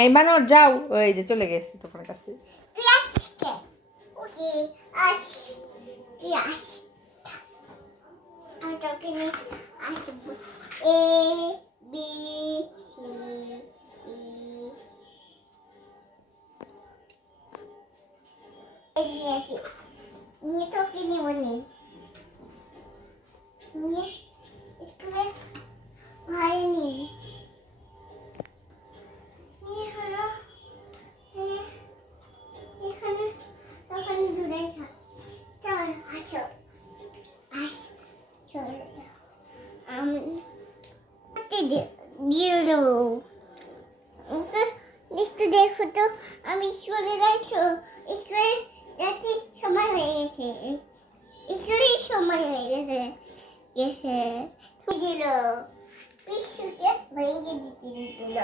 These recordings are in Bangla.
এই বানর যাও, ওই যে চলে গেছে তোমার কাছে। দেখো তো আমি স্কুলে যাচ্ছি, স্কুলে যাচ্ছি, সময় হয়ে গেছে, স্কুলের সময় হয়ে গেছে গেছে দিল পিসুকে ভেঙে দিল।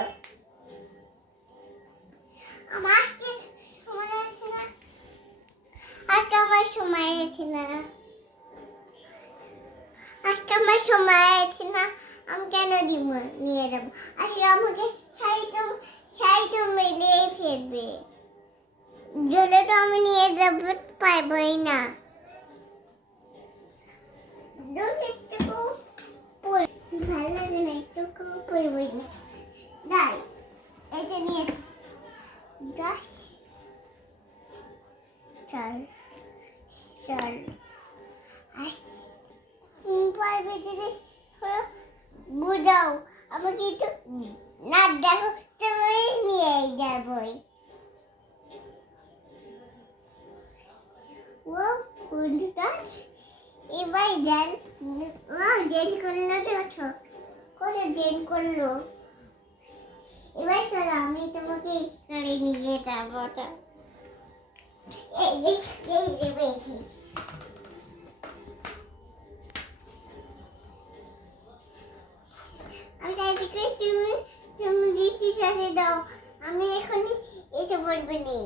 আমার আজকে সময় আছে না, আজকে আমার সময় আছে না, আজকে আমার সময় আছে না, আমি কেন দিব নিয়ে যাবো? আজকে আমাকে শাড়িটা মেলে ফেলবে, জলে তো আমি নিয়ে যাবো পারবই না। ভালো লাগে না, একটু পড়বই না। দাই এটা নিয়ে গাছ চল চল পারবে যদি বুঝাও আমাকে একটু না, দেখো তুমি নিয়ে যাবই। ও কোন গাছ এবার দেন ডেন করলো, দেখো কত ডেন করলো। এবার চলো আমি তোমাকে স্কুলে নিয়ে যাবো। আমি চাইতে তুমি দিশি সাথে দাও, আমি এখনই এসে বলবো নেই।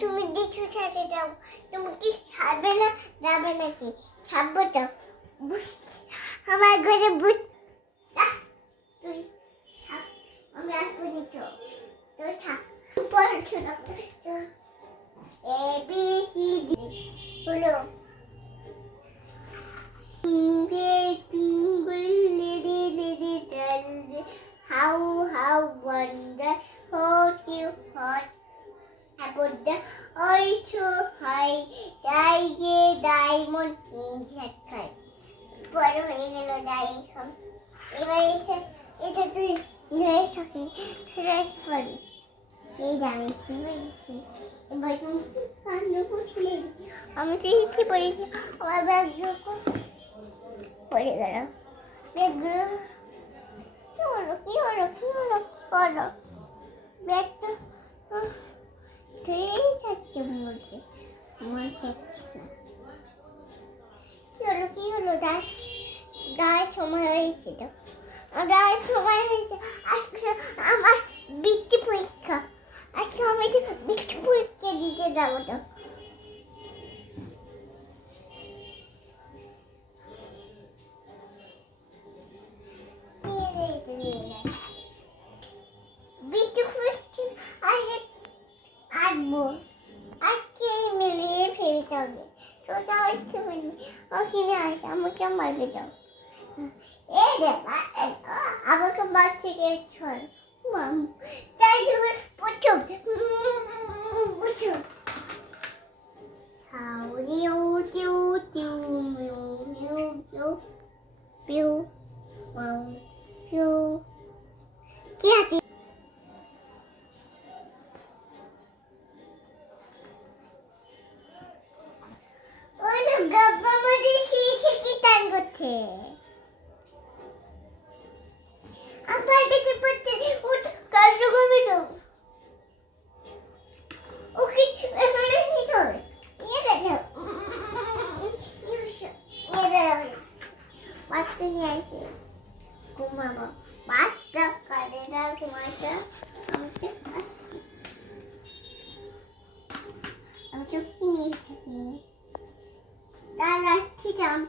তুমি দিশু সাথে দাও, তুমি কি খাবে না যাবে নাকি? খাবো তো, আমার ঘরে বুঝ তুই আমি আসবো নি তো, তুই থাক পড়াশোনা এ বি সি ডি হলো। How wonder what you heart about the also high diamond inside sky. বড় হয়ে গেল ডাইসন, এবার এটা তুই নিয়ে থাকি ফ্রেশ করি এই জানিস বলেছি। এবার তুমি কান্ড করতে আমি তো ইচ্ছে পড়েছি, আমার ব্যাগগুলো পড়ে গেল, ব্যাগগুলো কি হলো ব্যাগটা ধরেই থাকছে মধ্যে মনে থাকছে না। কি হলো দাস সময় হয়েছে তো, দাস সময় হয়েছে। আজকে আমার বৃত্তি পরীক্ষা, আজকে আমি বৃত্তি পরীক্ষা দিতে যাবো তো। আসবো আজকে মিলিয়ে ফেলতে হবে, সোজা হচ্ছে ওখানে আসে আমাকে মারবে যাও। এই দেখ আমাকে বাদ থেকে ছড় তাই প্রথম কি হাতি গব্বা মধ্যে শিখে কি টান করছে, আবার দেখে পড়ছে উঠ কাজ করবি তো ওকে এখানে কি কর এটা দাও বাচ্চা নিয়ে আসে ঘুমাবো, বাচ্চা কাঁদে না ঘুমাতে। আমি চুক্তি নিয়ে থাকি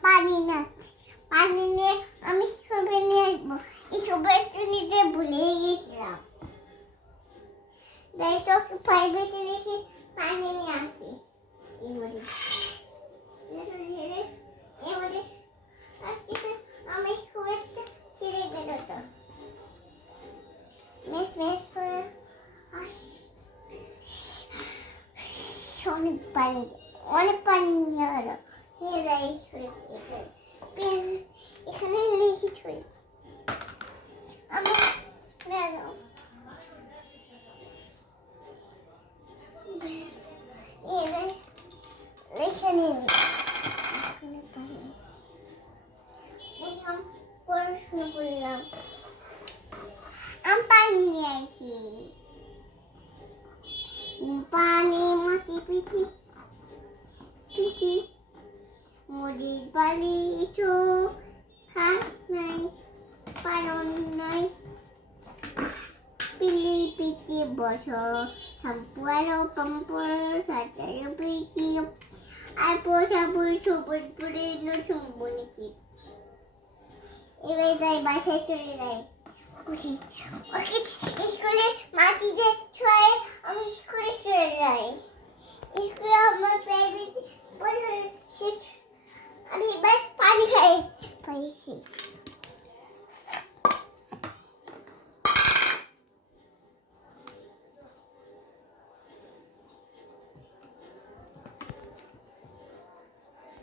পানি নিয়ে আমি স্কুল পানি অনেক পানি নিয়ে গেল নিয়ে যাই স্কুলে এখানে লিখি ছুই আমার ম্যাডাম লিখে নিবি দেখলাম পড়াশোনা করলাম আমি পানি নিয়ে আসি পানি মাছি পিঠি পিঠি মুড়ির বালি ইচু খাট নাই পালন নাই পিলি পিঠি বসো সাম্পুয়ারো পাম্পর সাজারো পিঠি আর পোষা বই সবুজ পরে শুনবো এবার যাই বাসায় চলে যাই ওকে স্কুলে মাসি যে